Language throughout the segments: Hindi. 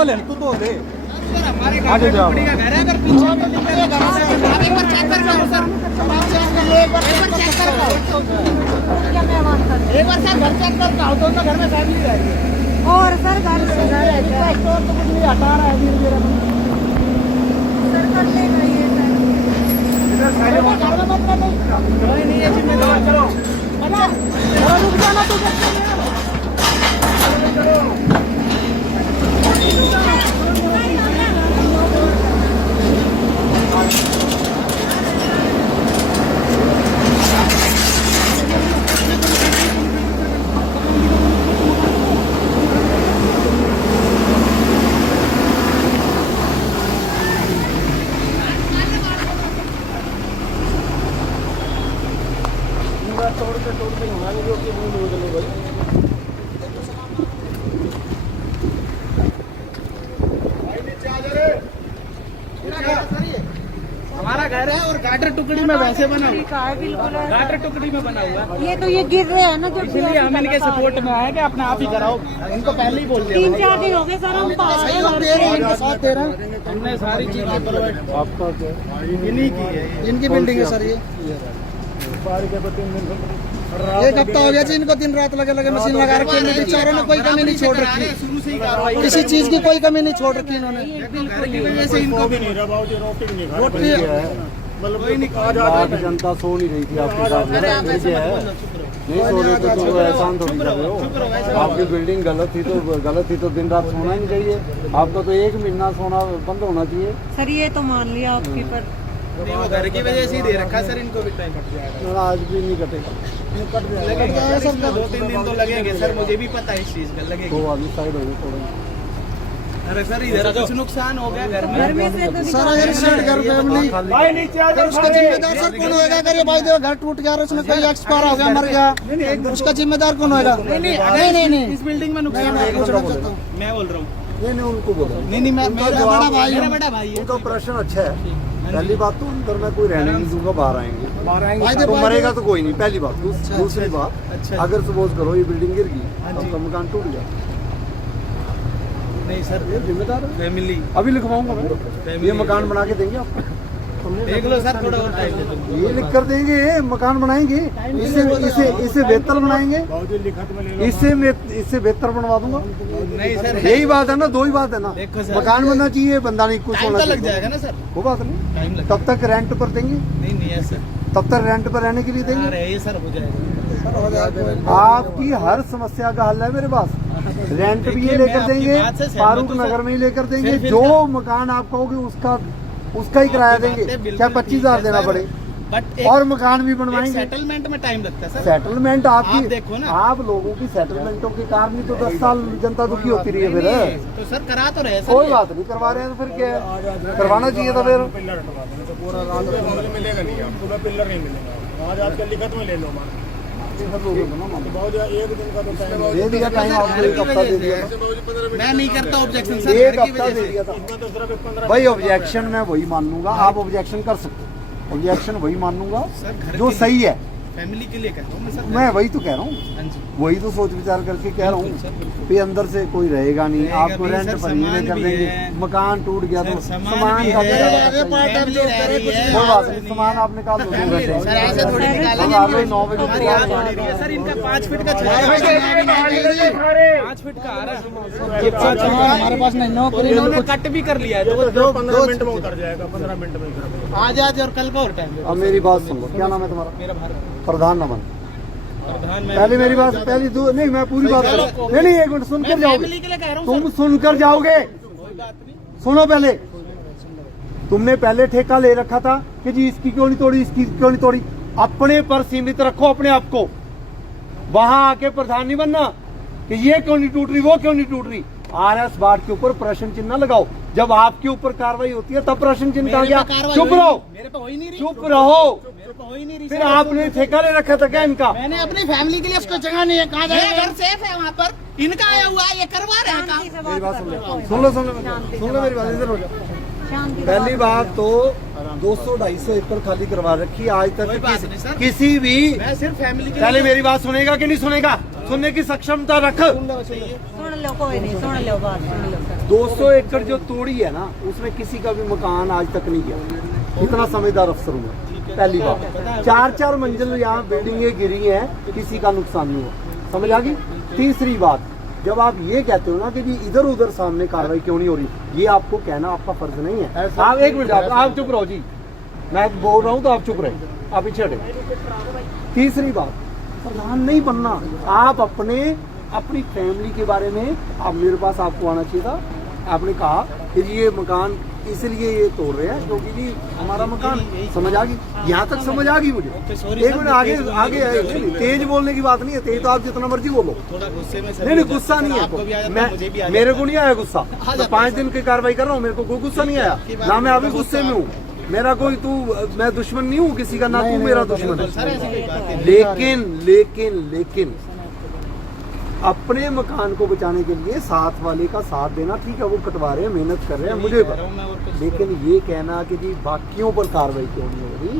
धो ले, तू धो ले। आगे जाओ। एक बार सर घर चेक कर आओ तो घर में फैमिली रह रही है। और सर घर से तो कुछ नहीं हटा रहा है सर कर लेगा ये सर। घर में मत नहीं है जिम्मेदार। चलो रुक जाना तू। तोड़ के हमारे जो कि नहीं बदले भाई। हमारा घर है और गाटर टुकड़ी में वैसे बना हुआ है, बिल्कुल गाटर टुकड़ी में बना हुआ है। ये तो ये गिर रहे हैं ना, जो इसलिए हम इनके सपोर्ट में आए कि अपने आप ही कराओ। इनको पहले ही बोल दिया 3-4 दिन हो गए सर हम साथ दे रहे हैं। हमने सारी चीजें प्रोवाइड आपका इन्हीं की है, इनकी बिल्डिंग है सर। ये एक हफ्ता हो गया जी इनको दिन रात लगे लगे मशीन लगा रखी है। बेचारों ने कोई कमी नहीं छोड़ रखी, किसी चीज की कोई कमी नहीं छोड़ रखी इन्होंने। इनको भी नहीं रहा रोटी मतलब जनता सो नहीं रही थी आपके साथ, नहीं सो रहे थे तो एहसान थोड़ी कर रहे हो। आपकी बिल्डिंग गलत थी तो दिन रात सोना ही नहीं चाहिए। आपका तो 1 महीना सोना बंद होना चाहिए सर। ये तो मान लिया आपकी, पर नहीं वो घर की वजह से ही दे रखा सर। इनको भी टाइम कट जाएगा, आज भी नहीं कटेगा, कट जाएगा सर। 2-3 दिन तो लगेंगे सर, मुझे भी पता है इस चीज का लगेगा। 2 आदमी साइड हो गए थोड़े। अरे सर इधर कुछ नुकसान हो गया घर में सर। अगर सेट घर फैमिली उसका जिम्मेदार सर कौन होगा? अगर ये भाई देखो घर टूट गया और उसमें कोई एक्सपायर हो गया, मर गया, उसका जिम्मेदार कौन होगा? नहीं इस बिल्डिंग में नुकसान मैं बोल रहा हूँ। नहीं उनको बोलो। नहीं मैं मेरा बड़ा भाई है। उनका ऑपरेशन अच्छा है। पहली बात तो अंदर मैं कोई रहने नहीं दूंगा, बाहर आएंगे तो मरेगा तो कोई नहीं, पहली बात। दूसरी बात, अगर सपोज करो ये बिल्डिंग गिर गई, आपका मकान टूट गया, नहीं सर ये जिम्मेदार फैमिली। अभी लिखवाऊंगा मैं, ये मकान बना के देंगे आपको। देख लो सर थोड़ा और टाइम दे दो। ये लिख कर देंगे, मकान बनाएंगे, इसे बेहतर बनाएंगे, इससे बेहतर बनवा दूंगा। नहीं सर यही बात है ना, 2 ही बात है ना। मकान बनना चाहिए, बंदा नहीं कुछ होना लग चाहिए। जाएगा ना सर, वो बात नहीं, टाइम लग तब तक रेंट पर देंगे, नहीं है सर। तब तक रेंट पर रहने के लिए देंगे। ये सर हो जाएगा। आपकी हर समस्या का हल है मेरे पास। रेंट भी ये लेकर देंगे, फारूक नगर में ही लेकर देंगे। जो मकान आप कहोगे उसका ही किराया देंगे, चाहे 25,000 देना पड़े, और मकान भी बनवाएंगे। सेटलमेंट में टाइम लगता है सर। सेटलमेंट आपकी देखो ना, आप लोगों की सेटलमेंटों के कारण ही तो 10 साल जनता दुखी होती रही है। फिर तो सर करा तो रहे कोई बात नहीं, करवा रहे हैं तो फिर क्या है, करवाना चाहिए था। फिर मिलेगा नहीं आपको, पिलर नहीं मिलेगा। आज आपके लिखत में ले लो, एक दिन का तो टाइम दे दिया, टाइम आपको 1 हफ्ता दे दिया। मैं नहीं करता ऑब्जेक्शन सर। 1 हफ्ता दे दिया था भाई। ऑब्जेक्शन मैं वही मान लूंगा, आप ऑब्जेक्शन कर सकते हो। ऑब्जेक्शन वही मान लूंगा जो सही है, फैमिली के लिए कहता हूँ मैं वही तो कह रहा हूँ, वही तो सोच विचार करके कह रहा हूँ। फिर अंदर से कोई रहेगा नहीं, आपको रेंट पर नहीं कर देंगे। मकान टूट गया तो सामान का कोई बात नहीं, सामान आप निकाल दो 2 घंटे। 9 बजे सर इनका 5 फीट का 5 फीट का आ रहा है हमारे पास नहीं। इन्होंने कट भी कर लिया है, 15 मिनट में उतर जाएगा, 15 मिनट में। आज और कल का और टाइम। अब मेरी बात सुन लो, क्या नाम है तुम्हारा? मेरा भारत प्रधान नमन। पहले मेरी बात, नहीं मैं पूरी बात करूँ। नहीं 1 मिनट सुनकर जाओगे, तुम सुनकर जाओगे। सुनो पहले, तुमने पहले ठेका ले रखा था कि जी इसकी क्यों नहीं तोड़ी, इसकी क्यों नहीं तोड़ी। अपने पर सीमित रखो अपने आप को, वहां आके प्रधान नहीं बनना कि ये क्यों नहीं टूट रही, वो क्यों नहीं टूट रही। RS वार्ड के ऊपर प्रश्न चिन्ह लगाओ। जब आपके ऊपर कार्रवाई होती है तब प्रश्न चिन्ह कहा गया? चुप रहो, चुप रहो। फिर आपने ठेका ले रखा था क्या इनका? मैंने अपनी फैमिली के लिए उसको जगह नहीं है, कहा जाएगा घर सेफ है वहाँ पर, इनका आया हुआ है, ये करवा रहे हैं काम। मेरी बात सुन लो मेरी बात, इधर हो जाओ। पहली बात तो 200-250 एकड़ खाली करवा रखी आज तक किसी भी। मैं सिर्फ फैमिली के पहले मेरी बात सुनेगा कि नहीं सुनेगा? सुनने की सक्षमता रख। सुन लो, कोई नहीं, सुन लो बात, सुन लो सर। 200 एकड़ जो तोड़ी है ना, उसमें किसी का भी मकान आज तक नहीं गया। इतना समझदार अफसर हूँ मैं। पहली बात, 4-4 मंजिल यहाँ बिल्डिंगें गिरी हैं, किसी का नुकसान नहीं हुआ। समझ आ गई। तीसरी बात, जब आप ये कहते हो ना कि जी इधर उधर सामने कार्रवाई क्यों नहीं हो रही, ये आपको कहना आपका फर्ज नहीं है। आप एक मिनट, आप चुप रहो जी, मैं बोल रहा हूँ तो आप चुप रहे, आप पीछे हटे। तीसरी बात, प्रधान नहीं बनना। आप अपनी फैमिली के बारे में आप मेरे पास आपको आना चाहिए था। आपने कहा कि जी ये मकान इसलिए ये तोड़ रहे हैं क्योंकि जी हमारा मकान, समझ आ गई, यहाँ तक समझ आ गई मुझे। एक मिनट आगे आए, तेज बोलने की बात नहीं है, तेज तो आप जितना मर्जी बोलो। नहीं गुस्सा नहीं है, मैं मेरे को नहीं आया गुस्सा। मैं 5 दिन की कार्रवाई कर रहा हूँ, मेरे को कोई गुस्सा नहीं आया ना, मैं अभी गुस्से में हूँ। मेरा कोई मैं दुश्मन नहीं हूँ किसी का, ना तू मेरा दुश्मन है। लेकिन अपने मकान को बचाने के लिए साथ वाले का साथ देना, ठीक है, वो कटवा रहे हैं, मेहनत कर रहे हैं, मुझे पता। लेकिन ये कहना कि जी बाकियों पर कार्रवाई क्यों नहीं हो रही,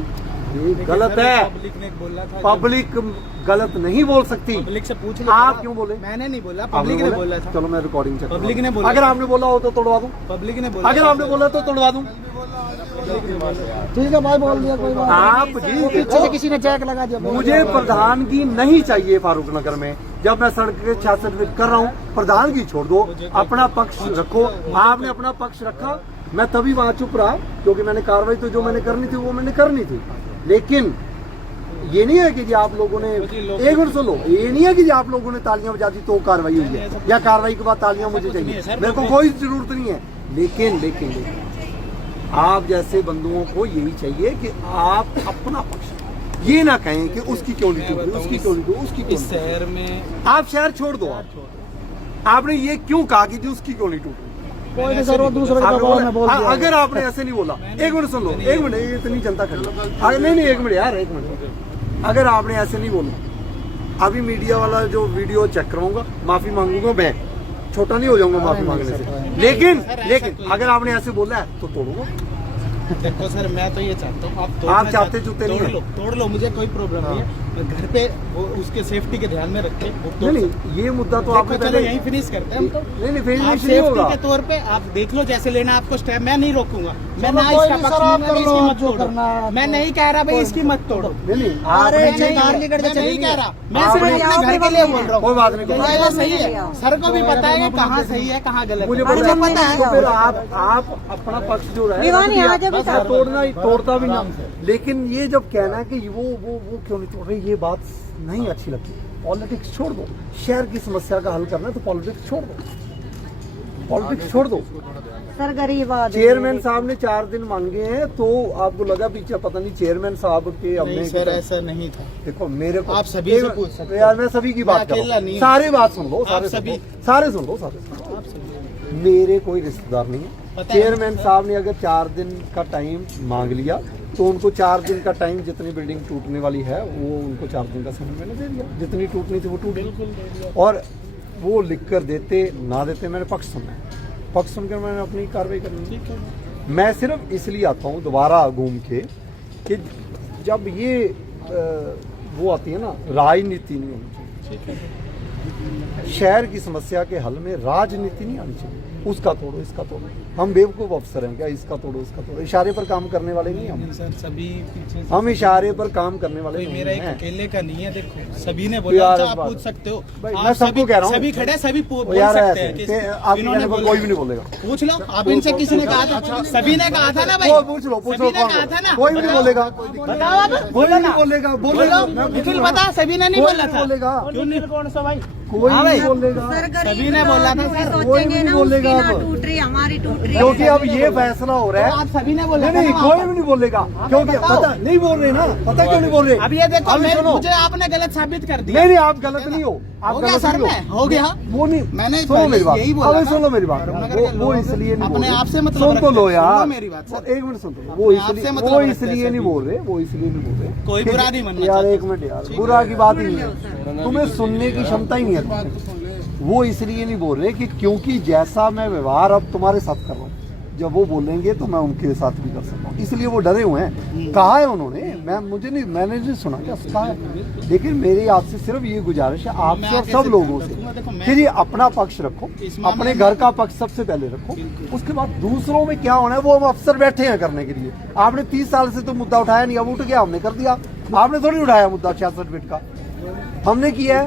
ये गलत है। पब्लिक गलत नहीं बोल सकती। पब्लिक से पूछ लो। आप क्यों बोले? मैंने नहीं बोला, पब्लिक ने बोला था। चलो मैं रिकॉर्डिंग चेक। पब्लिक ने बोला। अगर आपने बोला हो तो तोड़वा दूं। पब्लिक ने बोला। अगर आपने बोला तो तोड़वा दूं। ठीक है भाई, बोल दिया, कोई बात। आप जी पीछे से किसी ने चेक लगा दिया। मुझे प्रधानगी नहीं चाहिए फारूक नगर में। जब मैं सड़क के 66 फीट कर रहा हूँ, प्रधानगी छोड़ दो, अपना पक्ष रखो। आपने अपना पक्ष रखा, मैं तभी वहां चुप रहा क्योंकि मैंने कार्रवाई तो जो मैंने करनी थी वो मैंने करनी थी। लेकिन ये नहीं है कि जी आप लोगों ने, एक मिनट सुन लो, ये नहीं है कि जी आप लोगों ने तालियां बजा दी तो कार्रवाई हुई है, या कार्रवाई के बाद तालियां मुझे चाहिए, मेरे को कोई जरूरत नहीं है। लेकिन आप जैसे बंधुओं को यही चाहिए कि आप अपना पक्ष, ये ना कहें कि उसकी क्यों नहीं टूटी, उसकी क्यों नहीं टूटी, उसकी इस शहर में आप शहर छोड़ दो। आपने ये क्यों कहा कि जी उसकी क्यों नहीं टूटी? कोई नहीं सर, वो दूसरे का बोल में बोल दिया। अगर आपने ऐसे नहीं बोला, एक मिनट सुन लो, एक मिनट, ये इतनी जनता खड़ी, नहीं एक मिनट यार, एक मिनट, अगर आपने ऐसे नहीं बोला, अभी मीडिया वाला जो वीडियो चेक कराऊंगा, माफी मांगूंगा, मैं छोटा नहीं हो जाऊंगा माफी मांगने से। लेकिन अगर आपने ऐसे बोला है तो तोड़ूंगा। देखो सर, मैं तो ये चाहता हूँ आप चाहते चुते नहीं है। तोड़ लो, मुझे कोई प्रॉब्लम नहीं है। घर पे वो उसके सेफ्टी के ध्यान में रखे। नहीं, ये मुद्दा तो आपने चलो यहीं फिनिश करते हैं हम तो। नहीं फिनिश नहीं सेफ्टी होगा। के तौर पे आप देख लो, जैसे लेना आपको स्टेप, मैं नहीं रोकूंगा। मैं ना इसका पक्ष इसकी मत तोड़ो, मैं नहीं कह रहा भाई इसकी मत तोड़ो। नहीं मैं नहीं कह रहा, मैं सिर्फ अपने घर के लिए बोल रहा हूँ। कोई बात नहीं, सही है, सर को भी पता है कहाँ सही है कहाँ गलत। मुझे पता है। तो फिर आप अपना पक्ष जो है तोड़ता भी ना। लेकिन ये जब कहना है कि वो क्यों नहीं तोड़ रहे, ये बात नहीं अच्छी लगती। पॉलिटिक्स छोड़ दो, शहर की समस्या का हल करना है तो पॉलिटिक्स छोड़ दो, पॉलिटिक्स छोड़ दो। सर गरीब आदमी, चेयरमैन साहब ने 4 दिन मांगे हैं तो आपको लगा पीछे, पता नहीं चेयरमैन साहब के हमने। सर ऐसा नहीं था। देखो मेरे को आप सभी से पूछ सकते यार, मैं सभी की बात कर रहा हूं, सारे बात सुन लो, सारे सुन लो। मेरे कोई रिश्तेदार नहीं है। चेयरमैन साहब ने अगर 4 दिन का टाइम मांग लिया तो उनको 4 दिन का टाइम, जितनी बिल्डिंग टूटने वाली है वो उनको 4 दिन का समय मैंने दे दिया। जितनी टूटनी थी वो टूट गई, और वो लिख कर देते ना देते, मैंने पक्ष सुनकर मैंने अपनी कार्रवाई करनी। मैं सिर्फ इसलिए आता हूँ दोबारा घूम के कि जब ये वो आती है ना, राजनीति नहीं होनी चाहिए। शहर की समस्या के हल में राजनीति नहीं आनी चाहिए। उसका तोड़ो, इसका तोड़ो। हम बेवकूफ अफसर हैं क्या? इसका तोड़ो, इसका तोड़ो। इशारे पर काम करने वाले नहीं हम। सर सभी पीछे हम इशारे पर काम करने वाले नहीं मेरा एक हैं। अकेले का नहीं है। देखो सभी ने बोला, आप पूछ सकते हो। मैं सबको कह रहा हूँ, सभी खड़े, सभी बोल यार सकते हैं। आप कोई भी नहीं बोलेगा। पूछ लो, आप इनसे किसी ने कहा था? सभी ने कहा था ना भाई, पूछ लो, सभी ने कहा था ना। कोई भी नहीं बोलेगा, बताओ आप, कोई नहीं बोलेगा। बोलो, निखिल बता, सभी ने नहीं बोला था। बोलेगा क्यों नहीं? कौन सा भाई? कोई नहीं बोलेगा। सभी ने बोला था सर, कोई भी नहीं बोलेगा टूट रही हमारी, टूट रही। क्योंकि अब ये फैसला हो रहा है। आप सभी ने बोला नहीं, कोई भी नहीं बोलेगा क्योंकि पता नहीं बोल रहे ना। पता क्यों नहीं बोल रहे? अब ये देखो, सुनो, मुझे आपने गलत साबित कर दिया। नहीं आप गलत नहीं हो। आप हो गया गलत सर, नहीं मैं हो गया। वो नहीं, मैंने सुनो मेरी बात, यही बोला अबे था। सुनो मेरी बात। वो इसलिए नहीं बोल अपने रहे। आप से मतलब सुन तो लो रखते हैं। यार, सुनो मेरी बात सर। एक मिनट सुन तो लो। वो इसलिए नहीं बोल रहे, वो इसलिए नहीं बोल रहे। कोई बुरा नहीं मानना यार, एक मिनट यार, बुरा की बात ही नहीं है। तुम्हें सुनने की क्षमता ही नहीं है। वो इसलिए नहीं बोल रहे कि क्योंकि जैसा मैं व्यवहार अब तुम्हारे साथ कर रहा हूँ, जब वो बोलेंगे तो मैं उनके साथ भी कर सकता हूँ, इसलिए वो डरे हुए हैं। कहा है उन्होंने, मुझे नहीं, मैंने नहीं सुना क्या कहा है, लेकिन मेरी आपसे सिर्फ ये गुजारिश है, आपसे और सब लोगों से, फिर ये अपना पक्ष रखो, अपने घर का पक्ष सबसे पहले रखो, उसके बाद दूसरों में क्या होना है वो हम अफसर बैठे हैं करने के लिए। आपने 30 साल से तो मुद्दा उठाया नहीं, अब उठ गया, हमने कर दिया। आपने थोड़ी उठाया मुद्दा 66 फीट का, हमने किया है,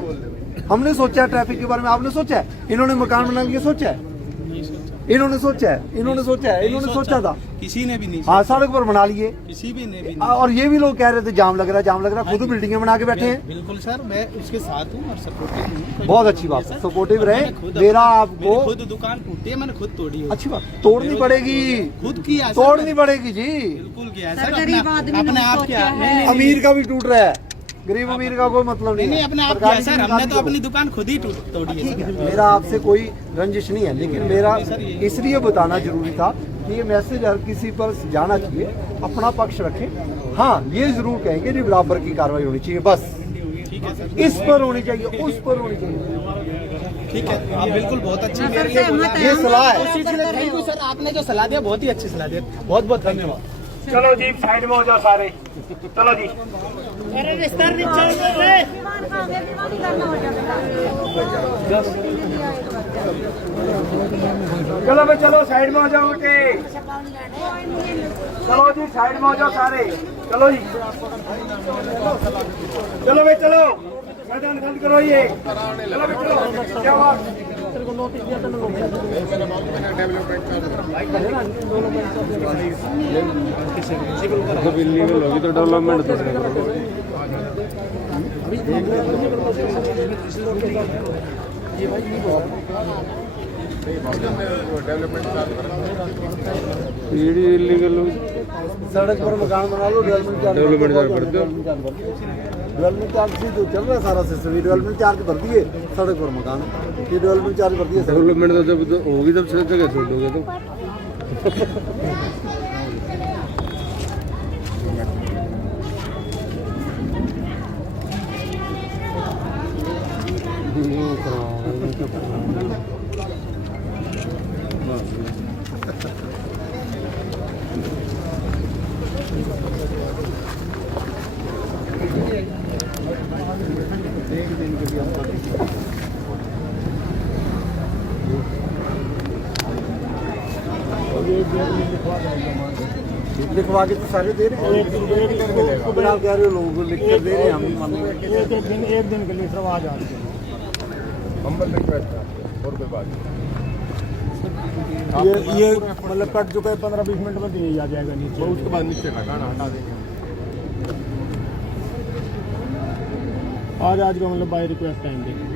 हमने सोचा है ट्रैफिक के बारे में, आपने सोचा है, इन्होंने मकान बनाने के सोचा है, इन्होंने सोचा है, इन्होंने सोचा है, इन्होंने सोचा था, किसी ने भी नहीं, हाँ सड़क पर बना लिए, किसी भी ने भी। और ये भी लोग कह रहे थे जाम लग रहा है, जाम लग रहा है, खुद बिल्डिंगें बना के बैठे हैं। बिल्कुल सर, मैं उसके साथ हूँ और सपोर्टिव हूँ। बहुत अच्छी बात है, सपोर्टिव रहे। मेरा आपको खुद दुकान टूटी है, मैंने खुद तोड़ी है। अच्छी बात, तोड़नी पड़ेगी, खुद किया, तोड़नी पड़ेगी जी, बिल्कुल किया है सर, सर। गरीब आदमी अपने ने आप सोचा किया है। अमीर का भी टूट रहा है, गरीब अमीर का कोई मतलब नहीं नहीं, है। अपने आप सरकारी किया सर, की हमने तो निकाली अपनी दुकान खुद ही तोड़ी है। ठीक है, मेरा आपसे कोई रंजिश नहीं है, लेकिन मेरा इसलिए बताना जरूरी था कि ये मैसेज हर किसी पर जाना चाहिए, अपना पक्ष रखें। हाँ, ये जरूर कहेंगे जी बराबर की कार्रवाई होनी चाहिए, बस इस पर होनी चाहिए, उस पर होनी चाहिए। ठीक है, आप बिल्कुल बहुत अच्छी सर, मेरे सहमत है, ये हम सलाह है। लोग कर रहे थैंक यू हो। सर, आपने जो सलाह दिया बहुत ही अच्छी सलाह दी, बहुत बहुत धन्यवाद। चलो जी साइड में हो जाओ सारे, चलो जी। अरे रिश्ता नहीं चल रहे। चलो भाई चलो साइड में हो जाओ के, चलो जी साइड में हो जाओ सारे, चलो जी, चलो भाई चलो, मैदान खाली करो ये, चलो भाई चलो, क्या बात। इलीगल होगी तो डेवलपमेंट तो इलीगल होगी, सड़क पर मकान बना लो, डेवलपमेंट चार्ज डेवलपमेंट चार्ज भर दो। डेवलपमेंट चार्ज से जो चल रहा है सारा सिस्टम, डेवलपमेंट चार्ज भर दिए सड़क पर मकान, ये डेवलपमेंट चार्ज भर दिए सड़क डेवलपमेंट तो जब तो होगी तब सब जगह छोड़ दोगे तो। लिखवा के तो सारे दे रहे हैं, आप कह रहे हो लोगों को लिख कर दे रहे हैं, हम नहीं मानेंगे। एक दिन के लिए सब आ जाते हैं, और कोई बात ये मतलब कट चुका है, 15-20 मिनट में दिए आ जाएगा नीचे, उसके बाद नीचे लगाना हटा देंगे। आज का मतलब बाय रिक्वेस्ट टाइम देंगे।